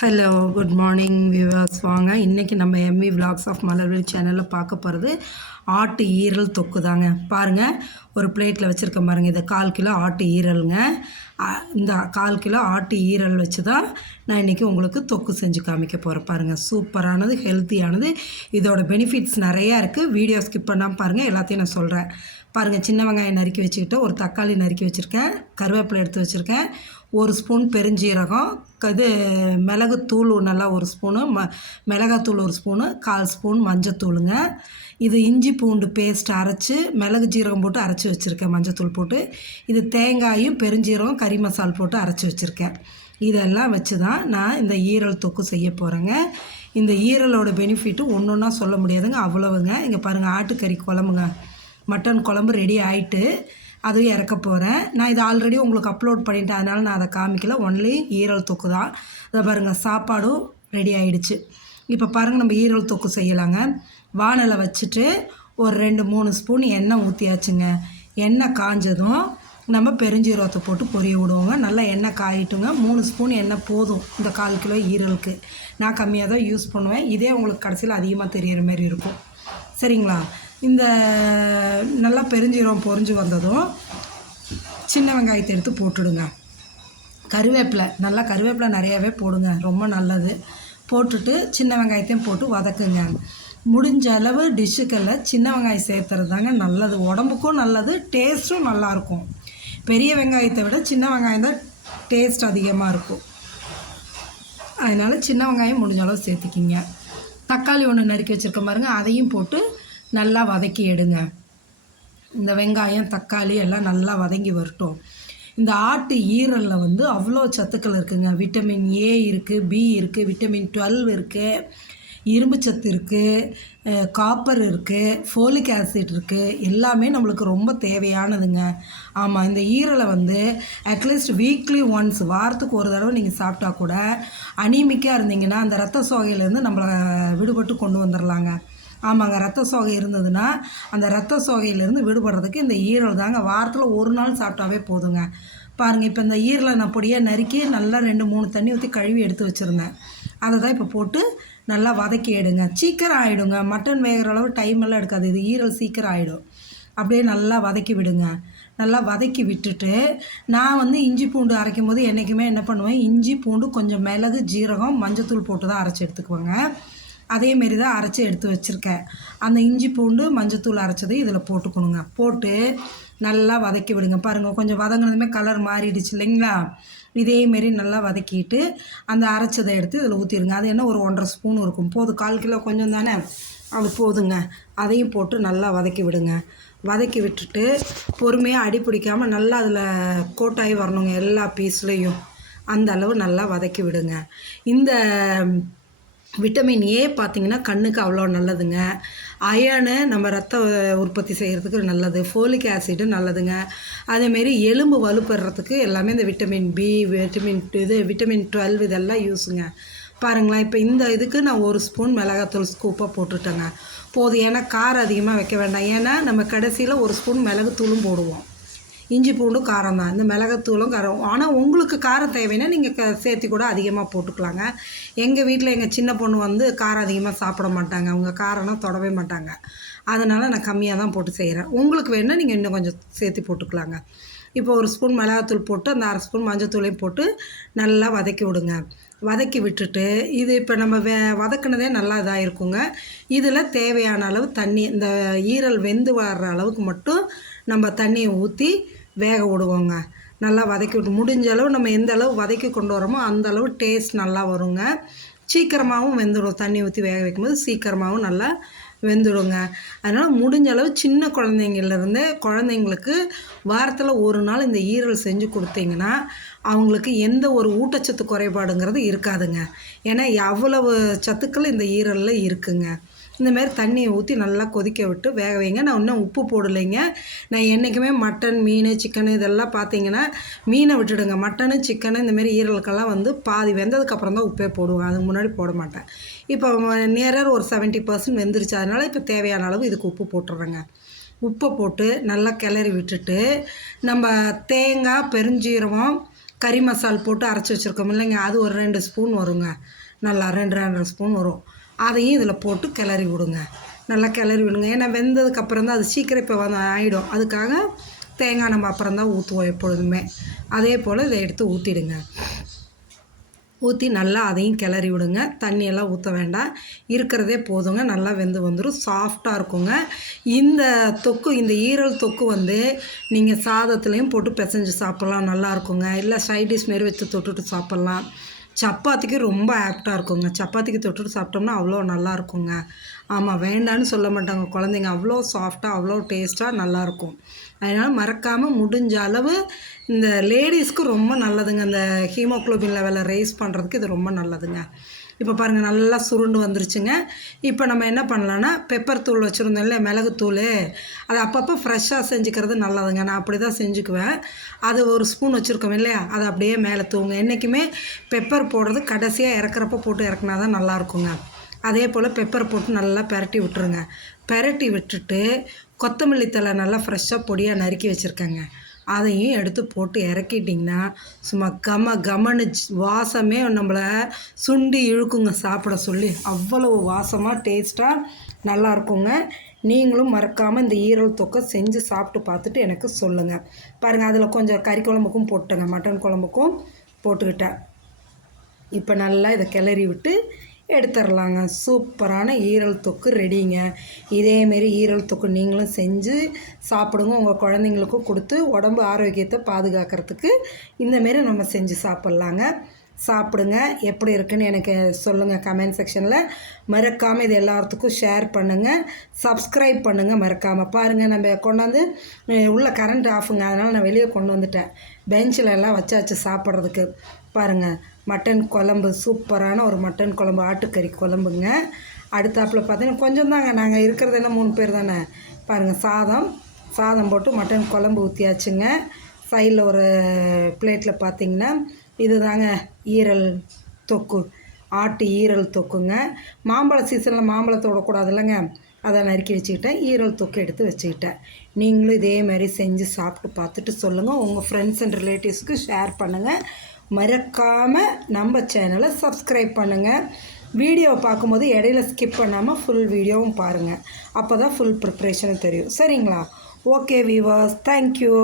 Hello good morning viewers. வாங்க இன்றைக்கி நம்ம எம்வி விலாக்ஸ் ஆஃப் மலர்விழி சேனலில் பார்க்க போகிறது ஆட்டு ஈரல் தொக்கு தாங்க. பாருங்கள், ஒரு பிளேட்டில் வச்சுருக்க பாருங்கள், இது 1/4 கிலோ ஆட்டு ஈரலுங்க. இந்த 1/4 கிலோ ஆட்டு ஈரல் வச்சு தான் நான் இன்றைக்கி உங்களுக்கு தொக்கு செஞ்சு காமிக்க போகிறேன். பாருங்கள், சூப்பரானது, ஹெல்த்தியானது. இதோட பெனிஃபிட்ஸ் நிறையா இருக்குது. வீடியோ ஸ்கிப் பண்ணாமல் பாருங்கள், எல்லாத்தையும் நான் சொல்கிறேன். பாருங்கள், சின்ன வெங்காயம் நறுக்கி வச்சுக்கிட்டேன், ஒரு தக்காளி நறுக்கி வச்சுருக்கேன், கருவேப்பிலை எடுத்து வச்சுருக்கேன், 1 ஸ்பூன் பெருஞ்சீரகம், இது மிளகுத்தூள் நல்லா 1 ஸ்பூனு, மிளகாத்தூள் 1 ஸ்பூனு, 1/4 ஸ்பூன் மஞ்சத்தூளுங்க. இது இஞ்சி பூண்டு பேஸ்ட் அரைச்சி மிளகு ஜீரகம் போட்டு அரைச்சி வச்சுருக்கேன், மஞ்சத்தூள் போட்டு. இது தேங்காயும் பெருஞ்சீரகம் கறி மசால் போட்டு அரைச்சி வச்சுருக்கேன். இதெல்லாம் வச்சு தான் நான் இந்த ஈரல் தொக்கு செய்ய போகிறேங்க. இந்த ஈரலோட பெனிஃபிட்டு ஒன்று ஒன்றா சொல்ல முடியாதுங்க, அவ்வளவுங்க. இங்கே பாருங்கள், ஆட்டுக்கறி குழம்புங்க, மட்டன் குழம்பு ரெடி ஆகிட்டு அதுவும் இறக்க போகிறேன். நான் இது ஆல்ரெடி உங்களுக்கு அப்லோட் பண்ணிட்டேன், அதனால் நான் அதை காமிக்கல. ஒன்லி ஈரல் தொக்கு தான். அதை பாருங்கள், சாப்பாடும் ரெடி ஆகிடுச்சு. இப்போ பாருங்கள், நம்ம ஈரல் தொக்கு செய்யலாங்க. வானலை வச்சுட்டு ஒரு 2-3 ஸ்பூன் எண்ணெய் ஊற்றியாச்சுங்க. எண்ணெய் காஞ்சதும் நம்ம பெருஞ்சீரகத்தை போட்டு பொரிய விடுவோங்க. நல்லா எண்ணெய் காயிட்டுங்க. 3 ஸ்பூன் எண்ணெய் போதும் இந்த 1/4 கிலோ ஈரலுக்கு. நான் கம்மியாக தான் யூஸ் பண்ணுவேன். இதே உங்களுக்கு கடைசியில் அதிகமாக தெரிகிற மாதிரி இருக்கும், சரிங்களா? இந்த நல்லா பெருஞ்சீரகம் பொரிஞ்சு வந்ததும் சின்ன வெங்காயத்தை எடுத்து போட்டுடுங்க. கருவேப்பிலை, நல்லா கருவேப்பிலை நிறையாவே போடுங்க, ரொம்ப நல்லது. போட்டுட்டு சின்ன வெங்காயத்தையும் போட்டு வதக்குங்க. முடிஞ்ச அளவு டிஷ்ஷுக்கெல்லாம் சின்ன வெங்காயம் சேர்த்துறது தாங்க நல்லது, உடம்புக்கும் நல்லது, டேஸ்ட்டும் நல்லாயிருக்கும். பெரிய வெங்காயத்தை விட சின்ன வெங்காயம் தான் டேஸ்ட் அதிகமாக இருக்கும். அதனால் சின்ன வெங்காயம் முடிஞ்ச அளவு சேர்த்துக்கிங்க. தக்காளி ஒன்று நறுக்கி வச்சுருக்க பாருங்க, அதையும் போட்டு நல்லா வதக்கி எடுங்க. இந்த வெங்காயம் தக்காளி எல்லாம் நல்லா வதங்கி வரட்டும். இந்த ஆட்டு ஈரலில் அவ்வளோ சத்துக்கள் இருக்குதுங்க. விட்டமின் ஏ இருக்குது, பி இருக்குது, விட்டமின் 12 இருக்குது, இரும்பு சத்து இருக்குது, காப்பர் இருக்குது, ஃபோலிக் ஆசிட் இருக்குது. எல்லாமே நம்மளுக்கு ரொம்ப தேவையானதுங்க. ஆமாம், இந்த ஈரலை அட்லீஸ்ட் வீக்லி ஒன்ஸ், வாரத்துக்கு ஒரு தடவை நீங்கள் சாப்பிட்டா கூட அனீமிக்காக இருந்தீங்கன்னா அந்த ரத்த சோகையிலேருந்து நம்மளை விடுபட்டு கொண்டு வந்துடலாங்க. ஆமாங்க, ரத்த சோகை இருந்ததுன்னா அந்த ரத்த சோகையிலேருந்து விடுபடுறதுக்கு இந்த ஈரல் தாங்க. வாரத்தில் ஒரு நாள் சாப்பிட்டாவே போதுங்க. பாருங்கள், இப்போ இந்த ஈரலை நான் பொடியாக நறுக்கி நல்லா 2-3 தண்ணி ஊற்றி கழுவி எடுத்து வச்சுருந்தேன். அதை தான் இப்போ போட்டு நல்லா வதக்கி எடுங்க. சீக்கிரம் ஆகிடுங்க, மட்டன் வேகிற அளவு டைம் எல்லாம் எடுக்காது, இது ஈரல் சீக்கிரம் ஆகிடும். அப்படியே நல்லா வதக்கி விடுங்க. நல்லா வதக்கி விட்டுட்டு நான் இஞ்சி பூண்டு அரைக்கும் போது என்றைக்குமே என்ன பண்ணுவேன், இஞ்சி பூண்டு கொஞ்சம் மிளகு ஜீரகம் மஞ்சத்தூள் போட்டு தான் அரைச்சி எடுத்துக்குவேங்க. அதேமாரி தான் அரைச்சி எடுத்து வச்சுருக்கேன். அந்த இஞ்சி பூண்டு மஞ்சத்தூள் அரைச்சதையும் இதில் போட்டுக்கணுங்க. போட்டு நல்லா வதக்கி விடுங்க. பாருங்கள், கொஞ்சம் வதங்கினதுமே கலர் மாறிடுச்சு இல்லைங்களா? இதேமாரி நல்லா வதக்கிட்டு அந்த அரைச்சதை எடுத்து இதில் ஊற்றிடுங்க. அது என்ன ஒரு 1.5 ஸ்பூன் இருக்கும், போதும். 1/4 கிலோ கொஞ்சம் தானே, அது போதுங்க. அதையும் போட்டு நல்லா வதக்கி விடுங்க. வதக்கி விட்டுட்டு பொறுமையாக அடி பிடிக்காமல் நல்லா அதில் கோட்டாகி வரணுங்க, எல்லா பீஸ்லேயும். அந்த அளவு நல்லா வதக்கி விடுங்க. இந்த விட்டமின் ஏ பார்த்திங்கன்னா கண்ணுக்கு அவ்வளோ நல்லதுங்க. அயனு நம்ம ரத்த உற்பத்தி செய்கிறதுக்கு நல்லது, ஃபோலிக் ஆசிடு நல்லதுங்க. அதேமாரி எலும்பு வலுப்படுறதுக்கு எல்லாமே இந்த விட்டமின் பி, விட்டமின் 12 இதெல்லாம் யூஸுங்க. பாருங்களேன், இப்போ இந்த இதுக்கு நான் 1 ஸ்பூன் மிளகாத்தூள் ஸ்கூப்பாக போட்டுட்டேங்க, போதும். ஏன்னா காரம் அதிகமாக வைக்க வேண்டாம். ஏன்னா நம்ம கடைசியில் 1 ஸ்பூன் மிளகுத்தூளும் போடுவோம். இஞ்சி பூண்டும் காரம் தான், இந்த மிளகாத்தூளும் காரம். ஆனால் உங்களுக்கு காரம் தேவைன்னா நீங்கள் சேர்த்து கூட அதிகமாக போட்டுக்கலாங்க. எங்கள் வீட்டில் எங்கள் சின்ன பொண்ணு காரம் அதிகமாக சாப்பிட மாட்டாங்க, அவங்க காரம்னா தொடவே மாட்டாங்க. அதனால் நான் கம்மியாக தான் போட்டு செய்கிறேன். உங்களுக்கு வேணால் நீங்கள் இன்னும் கொஞ்சம் சேர்த்து போட்டுக்கலாங்க. இப்போ 1 ஸ்பூன் மிளகாத்தூள் போட்டு அந்த 1/2 ஸ்பூன் மஞ்சத்தூளையும் போட்டு நல்லா வதக்கி விடுங்க. வதக்கி விட்டுட்டு இது இப்போ நம்ம வதக்கினதே நல்லா இதாக இருக்குங்க. இதில் தேவையான அளவு தண்ணி, இந்த ஈரல் வெந்து வர்ற அளவுக்கு மட்டும் நம்ம தண்ணியை ஊற்றி வேக விடுவோங்க. நல்லா வதக்கி விட்டு முடிஞ்ச அளவு நம்ம எந்த அளவு வதக்கி கொண்டு வரோமோ அந்த அளவு டேஸ்ட் நல்லா வருங்க. சீக்கிரமாகவும் வெந்துடும், தண்ணி ஊற்றி வேக வைக்கும்போது சீக்கிரமாகவும் நல்லா வெந்துடுங்க. அதனால் முடிஞ்ச அளவு சின்ன குழந்தைங்கள்லேருந்து குழந்தைங்களுக்கு வாரத்தில் ஒரு நாள் இந்த ஈரல் செஞ்சு கொடுத்தீங்கன்னா அவங்களுக்கு எந்த ஒரு ஊட்டச்சத்து குறைபாடுங்கிறது இருக்காதுங்க. ஏன்னா அவ்வளவு சத்துக்கள் இந்த ஈரலில் இருக்குங்க. இந்தமாரி தண்ணியை ஊற்றி நல்லா கொதிக்க விட்டு வேக வைங்க. நான் இன்னும் உப்பு போடலைங்க. நான் என்றைக்குமே மட்டன், மீன், சிக்கனு இதெல்லாம் பார்த்தீங்கன்னா மீனை விட்டுடுங்க. மட்டனு, சிக்கனு இந்தமாரி ஈரலுக்கெல்லாம் பாதி வெந்ததுக்கப்புறம் தான் உப்பே போடுவேன், அதுக்கு முன்னாடி போட மாட்டேன். இப்போ நியராக ஒரு 70% வெந்துருச்சு. அதனால் இப்போ தேவையான அளவு இதுக்கு உப்பு போட்டுடுறேங்க. உப்பை போட்டு நல்லா கிளறி விட்டுட்டு நம்ம தேங்காய், பெருஞ்சீரகம், கறி மசால் போட்டு அரைச்சி வச்சுருக்கோம் இல்லைங்க, அது ஒரு 2 ஸ்பூன் வருங்க. நல்லா 2 2 ஸ்பூன் வரும். அதையும் இதில் போட்டு கிளறி விடுங்க. நல்லா கிளறி விடுங்க. ஏன்னா வெந்ததுக்கப்புறம் தான் அது சீக்கிரம் இப்போ ஆகிடும். அதுக்காக தேங்காய் நம்ம அப்புறம் தான் ஊற்றுவோம் எப்பொழுதுமே. அதே போல் இதை எடுத்து ஊற்றிடுங்க. ஊற்றி நல்லா அதையும் கிளறி விடுங்க. தண்ணியெல்லாம் ஊற்ற வேண்டாம், இருக்கிறதே போதுங்க. நல்லா வெந்து வந்துடும், சாஃப்டாக இருக்குங்க. இந்த தொக்கு, இந்த ஈரல் தொக்கு வந்து நீங்கள் சாதத்துலேயும் போட்டு பிசைஞ்சு சாப்பிட்லாம், நல்லாயிருக்குங்க. இல்லை சைட் டிஷ் மாரி வச்சு தொட்டுட்டு சாப்பிட்லாம். சப்பாத்திக்கு ரொம்ப ஆப்டாக இருக்குங்க. சப்பாத்திக்கு தொட்டுட்டு சாப்பிட்டோம்னா அவ்வளோ நல்லாயிருக்குங்க. ஆமாம், வேண்டான்னு சொல்ல மாட்டாங்க குழந்தைங்க. அவ்வளோ சாஃப்டாக, அவ்வளோ டேஸ்ட்டாக நல்லாயிருக்கும். அதனால் மறக்காமல் முடிஞ்ச அளவு இந்த லேடிஸ்க்கு ரொம்ப நல்லதுங்க. இந்த ஹீமோக்ளோபின் லெவலை ரைஸ் பண்ணுறதுக்கு இது ரொம்ப நல்லதுங்க. இப்போ பாருங்கள், நல்லா சுருண்டு வந்துருச்சுங்க. இப்போ நம்ம என்ன பண்ணலான்னா, பெப்பர் தூள் வச்சுருந்தோம் இல்லை, மிளகுத்தூள், அது அப்பப்போ ஃப்ரெஷ்ஷாக செஞ்சுக்கிறது நல்லதுங்க. நான் அப்படி தான் செஞ்சுக்குவேன். அது ஒரு ஸ்பூன் வச்சுருக்கோம் இல்லையா, அதை அப்படியே மேலே தூங்க. என்றைக்குமே பெப்பர் போடுறது கடைசியாக இறக்குறப்ப போட்டு இறக்குனா தான் நல்லாயிருக்குங்க. அதே போல் பெப்பர் போட்டு நல்லா பெரட்டி விட்டுருங்க. பெரட்டி விட்டுட்டு கொத்தமல்லி தழை நல்லா ஃப்ரெஷ்ஷாக பொடியாக நறுக்கி வச்சுருக்கேங்க, அதையும் எடுத்து போட்டு இறக்கிட்டிங்கன்னா சும்மா கமன்னு வாசமே நம்மளை சுண்டி இழுக்குங்க சாப்பிட சொல்லி. அவ்வளவு வாசமாக டேஸ்ட்டாக நல்லாயிருக்குங்க. நீங்களும் மறக்காமல் இந்த ஈரல் தொக்கை செஞ்சு சாப்பிட்டு பார்த்துட்டு எனக்கு சொல்லுங்கள். பாருங்கள், அதில் கொஞ்சம் கறி குழம்புக்கும் போட்டுங்க, மட்டன் குழம்புக்கும் போட்டுக்கிட்டேன். இப்போ நல்லா இதை கிளறி விட்டு எடுத்துடலாங்க. சூப்பரான ஈரல் தொக்கு ரெடிங்க. இதேமாரி ஈரல் தொக்கு நீங்களும் செஞ்சு சாப்பிடுங்க. உங்கள் குழந்தைங்களுக்கும் கொடுத்து உடம்பு ஆரோக்கியத்தை பாதுகாக்கிறதுக்கு இந்தமாரி நம்ம செஞ்சு சாப்பிட்லாங்க. சாப்பிடுங்க. எப்படி இருக்குன்னு எனக்கு சொல்லுங்கள் கமெண்ட் செக்ஷனில். மறக்காமல் இது எல்லாத்துக்கும் ஷேர் பண்ணுங்கள், சப்ஸ்கிரைப் பண்ணுங்கள் மறக்காமல். பாருங்கள், நம்ம கொண்டாந்து உள்ள கரண்ட் ஆஃபுங்க, அதனால் நான் வெளியே கொண்டு வந்துட்டேன். பெஞ்சில் எல்லாம் வச்சாச்சு சாப்பிட்றதுக்கு. பாருங்கள், மட்டன் குழம்பு, சூப்பரான ஒரு மட்டன் குழம்பு, ஆட்டுக்கறி குழம்புங்க. அடுத்தாப்பில் பார்த்தீங்கன்னா கொஞ்சம் தாங்க, நாங்கள் இருக்கிறது என்ன 3 பேர் தானே. பாருங்கள், சாதம் போட்டு மட்டன் குழம்பு ஊற்றியாச்சுங்க. சைடில் ஒரு பிளேட்டில் பார்த்திங்கன்னா இது தாங்க ஈரல் தொக்கு, ஆட்டு ஈரல் தொக்குங்க. மாம்பழ சீசனில் மாம்பழத்தை விடக்கூடாது இல்லைங்க, அதை நறுக்கி வச்சுக்கிட்டேன். ஈரல் தொக்கு எடுத்து வச்சுக்கிட்டேன். நீங்களும் இதே மாதிரி செஞ்சு சாப்பிட்டு பார்த்துட்டு சொல்லுங்கள். உங்கள் ஃப்ரெண்ட்ஸ் அண்ட் ரிலேட்டிவ்ஸ்க்கு ஷேர் பண்ணுங்கள். மறக்காமல் நம்ம சேனலை சப்ஸ்கிரைப் பண்ணுங்கள். வீடியோவை பார்க்கும்போது இடையில ஸ்கிப் பண்ணாமல் ஃபுல் வீடியோவும் பாருங்கள். அப்போ தான் ஃபுல் ப்ரிப்ரேஷனும் தெரியும். சரிங்களா? Okay viewers, thank you.